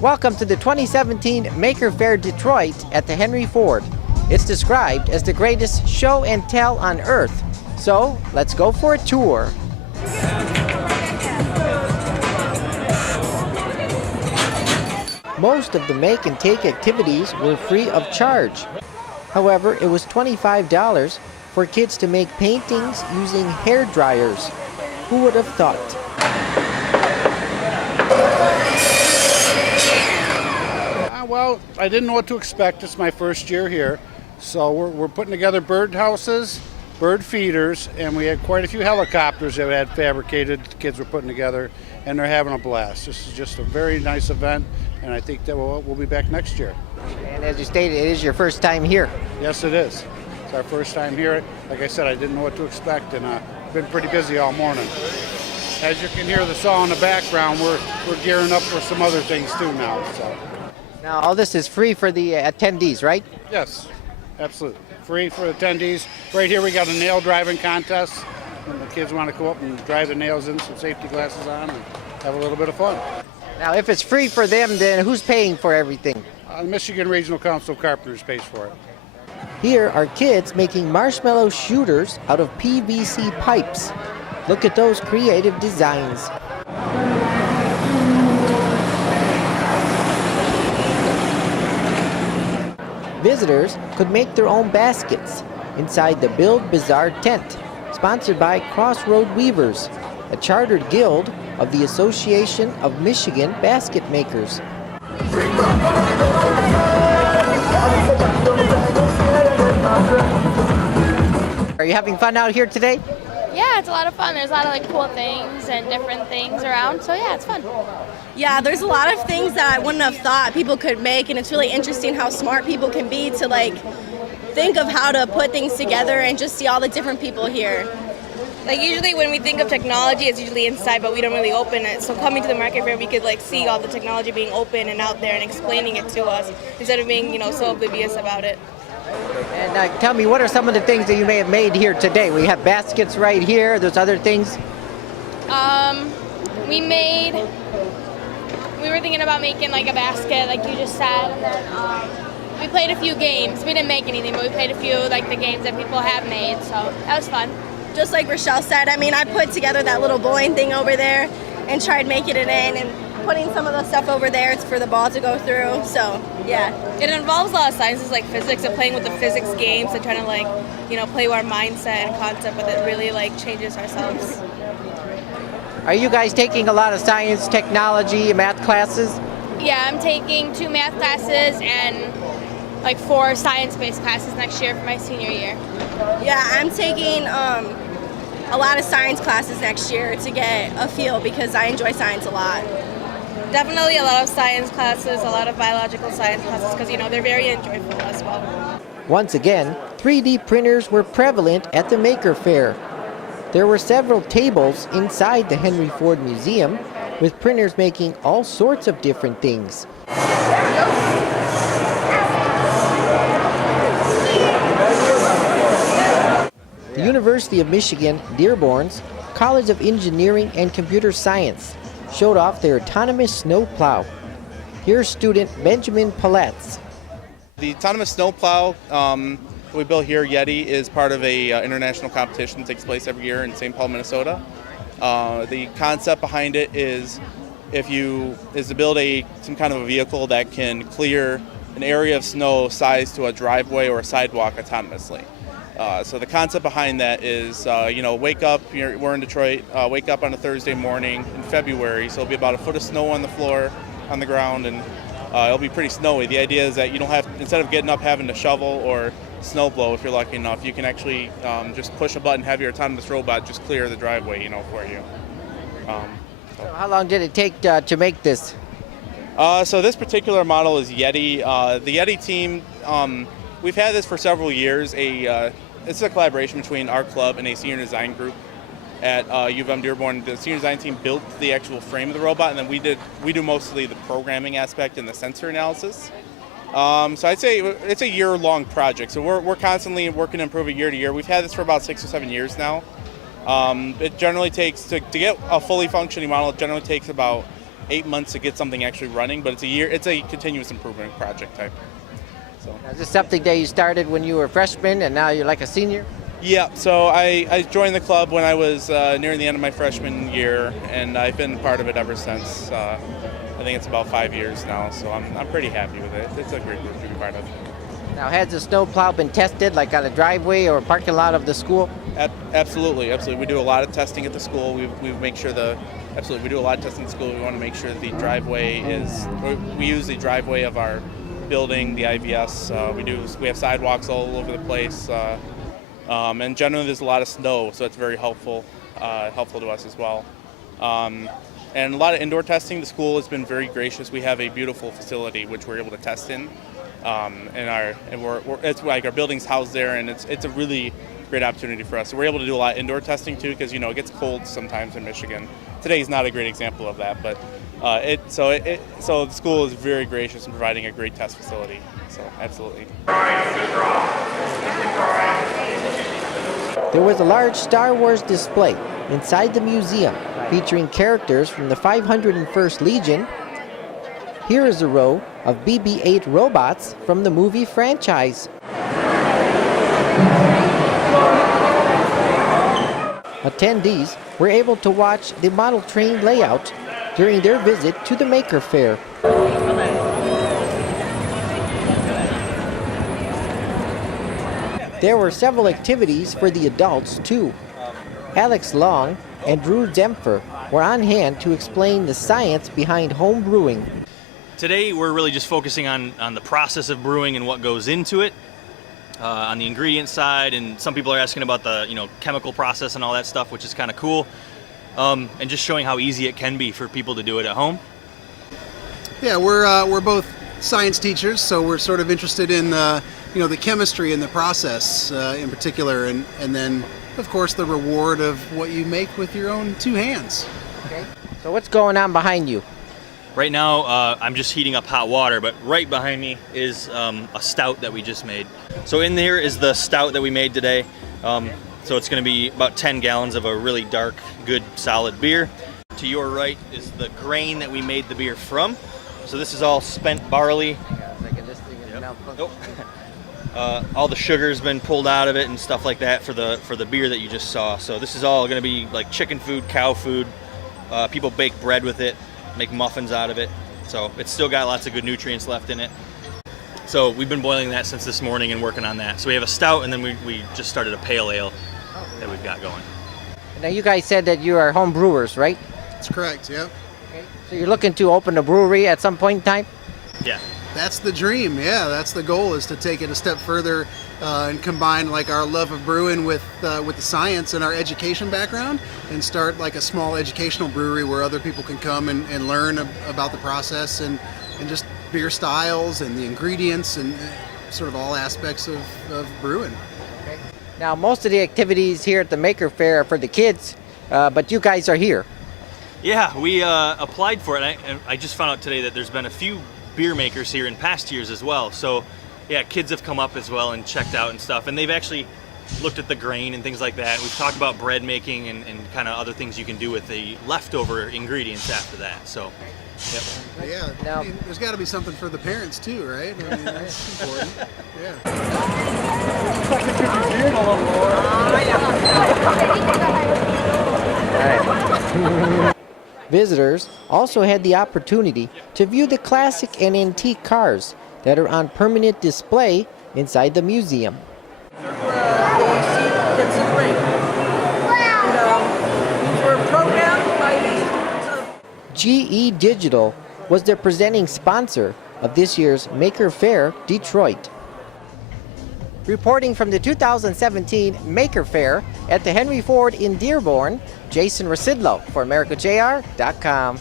Welcome to the 2017 Maker Faire Detroit at the Henry Ford. It's described as the greatest show and tell on earth. So, let's go for a tour. Most of the make and take activities were free of charge. However, it was $25 for kids to make paintings using hair dryers. Who would have thought? Well, I didn't know what to expect. It's my first year here. So we're putting together bird houses, bird feeders, and we had quite a few helicopters that we had fabricated. The kids were putting together, and they're having a blast. This is just a very nice event, and I think that we'll be back next year. And as you stated, it is your first time here. Yes, it is. It's our first time here. Like I said, I didn't know what to expect, and I've been pretty busy all morning. As you can hear the saw in the background, we're gearing up for some other things too now. So. Now, all this is free for the attendees, right? Yes, absolutely. Free for attendees. Right here we got a nail driving contest. And the kids want to go up and drive the nails in, some safety glasses on, and have a little bit of fun. Now, if it's free for them, then who's paying for everything? The Michigan Regional Council of Carpenters pays for it. Here are kids making marshmallow shooters out of PVC pipes. Look at those creative designs. Visitors could make their own baskets inside the Build Bazaar tent, sponsored by Crossroad Weavers, a chartered guild of the Association of Michigan Basket Makers. Are you having fun out here today? Yeah, it's a lot of fun. There's a lot of cool things and different things around, so yeah, it's fun. Yeah, there's a lot of things that I wouldn't have thought people could make, and it's really interesting how smart people can be to think of how to put things together and just see all the different people here. Usually when we think of technology, it's usually inside, but we don't really open it. So coming to the market fair, we could see all the technology being open and out there and explaining it to us instead of being, so oblivious about it. And tell me, what are some of the things that you may have made here today? We have baskets right here. There's other things. We were thinking about making a basket, like you just said, and then we played a few games. We didn't make anything, but we played a few the games that people have made, so that was fun. Just like Rochelle said, I put together that little bowling thing over there and tried making it in and putting some of the stuff over there. It's for the ball to go through, so yeah. It involves a lot of sciences like physics and playing with the physics games and trying to play with our mindset and concept with it really changes ourselves. Are you guys taking a lot of science, technology, math classes? Yeah, I'm taking 2 math classes and 4 science-based classes next year for my senior year. Yeah, I'm taking a lot of science classes next year to get a feel because I enjoy science a lot. Definitely a lot of science classes, a lot of biological science classes because, they're very enjoyable as well. Once again, 3D printers were prevalent at the Maker Faire. There were several tables inside the Henry Ford Museum with printers making all sorts of different things. The University of Michigan Dearborn's College of Engineering and Computer Science showed off their autonomous snowplow. Here's student Benjamin Paletz. The autonomous snowplow we built here, Yeti, is part of a international competition that takes place every year in St. Paul, Minnesota. The concept behind it is to build some kind of a vehicle that can clear an area of snow sized to a driveway or a sidewalk autonomously. So the concept behind that is, wake up, we're in Detroit, wake up on a Thursday morning in February, so it'll be about a foot of snow on the floor, on the ground, and it'll be pretty snowy. The idea is that you don't have, instead of getting up having to shovel or snow blow, if you're lucky enough, you can actually just push a button, have your autonomous robot just clear the driveway, for you. So how long did it take to make this? So this particular model is Yeti. The Yeti team, we've had this for several years. It's a collaboration between our club and a senior design group at U of M Dearborn. The senior design team built the actual frame of the robot, and then we do mostly the programming aspect and the sensor analysis. So I'd say it's a year-long project. So we're constantly working to improve it year to year. We've had this for about 6 or 7 years now. It generally takes, to get a fully functioning model, it generally takes about 8 months to get something actually running, but it's a year. It's a continuous improvement project type. So. Now, is this something that you started when you were a freshman and now you're like a senior? Yeah, so I joined the club when I was nearing the end of my freshman year, and I've been part of it ever since. I think it's about 5 years now, so I'm pretty happy with it. It's a great group to be part of. Now, has the snowplow been tested, like on a driveway or a parking lot of the school? Absolutely. We do a lot of testing at the school. We make sure we do a lot of testing at the school. We want to make sure the driveway we use the driveway of our building, the IVS. We have sidewalks all over the place, and generally there's a lot of snow, so it's very helpful to us as well. And a lot of indoor testing. The school has been very gracious. We have a beautiful facility which we're able to test in. It's like our building's housed there, and it's a really great opportunity for us. So we're able to do a lot of indoor testing too, because it gets cold sometimes in Michigan. Today's not a great example of that, but so the school is very gracious in providing a great test facility. So absolutely. There was a large Star Wars display inside the museum featuring characters from the 501st Legion. Here is a row of BB-8 robots from the movie franchise. Attendees were able to watch the model train layout during their visit to the Maker Faire. There were several activities for the adults too. Alex Long and Drew Dempfer were on hand to explain the science behind home brewing. Today we're really just focusing on the process of brewing and what goes into it, on the ingredient side, and some people are asking about the chemical process and all that stuff, which is kind of cool, and just showing how easy it can be for people to do it at home. Yeah, we're both science teachers, so we're sort of interested in the chemistry and the process in particular, and then of course the reward of what you make with your own two hands. Okay. So what's going on behind you? Right now, I'm just heating up hot water, but right behind me is a stout that we just made. So in there is the stout that we made today. So it's going to be about 10 gallons of a really dark, good, solid beer. To your right is the grain that we made the beer from. So this is all spent barley. Yep. All the sugar's been pulled out of it and stuff like that for the beer that you just saw. So this is all going to be like chicken food, cow food. People bake bread with it, make muffins out of it. So it's still got lots of good nutrients left in it. So we've been boiling that since this morning and working on that. So we have a stout, and then we just started a pale ale that we've got going. Now you guys said that you are home brewers, right? That's correct, yeah. Okay. So you're looking to open a brewery at some point in time? Yeah. That's the dream, yeah. That's the goal, is to take it a step further and combine like our love of brewing with the science and our education background, and start like a small educational brewery where other people can come and learn about the process and just beer styles and the ingredients and sort of all aspects of brewing. Okay. Now most of the activities here at the Maker Faire are for the kids, but you guys are here. Yeah, we applied for it. I just found out today that there's been a few beer makers here in past years as well. So yeah, kids have come up as well and checked out and stuff, and they've actually looked at the grain and things like that. We've talked about bread making and kind of other things you can do with the leftover ingredients after that. So yep. Yeah, Now, I mean, there's got to be something for the parents too, right? I mean, that's important. Yeah. Visitors also had the opportunity to view the classic and antique cars that are on permanent display inside the museum. GE Digital was the presenting sponsor of this year's Maker Faire Detroit. Reporting from the 2017 Maker Faire at the Henry Ford in Dearborn, Jason Rasidlo for AmericaJR.com.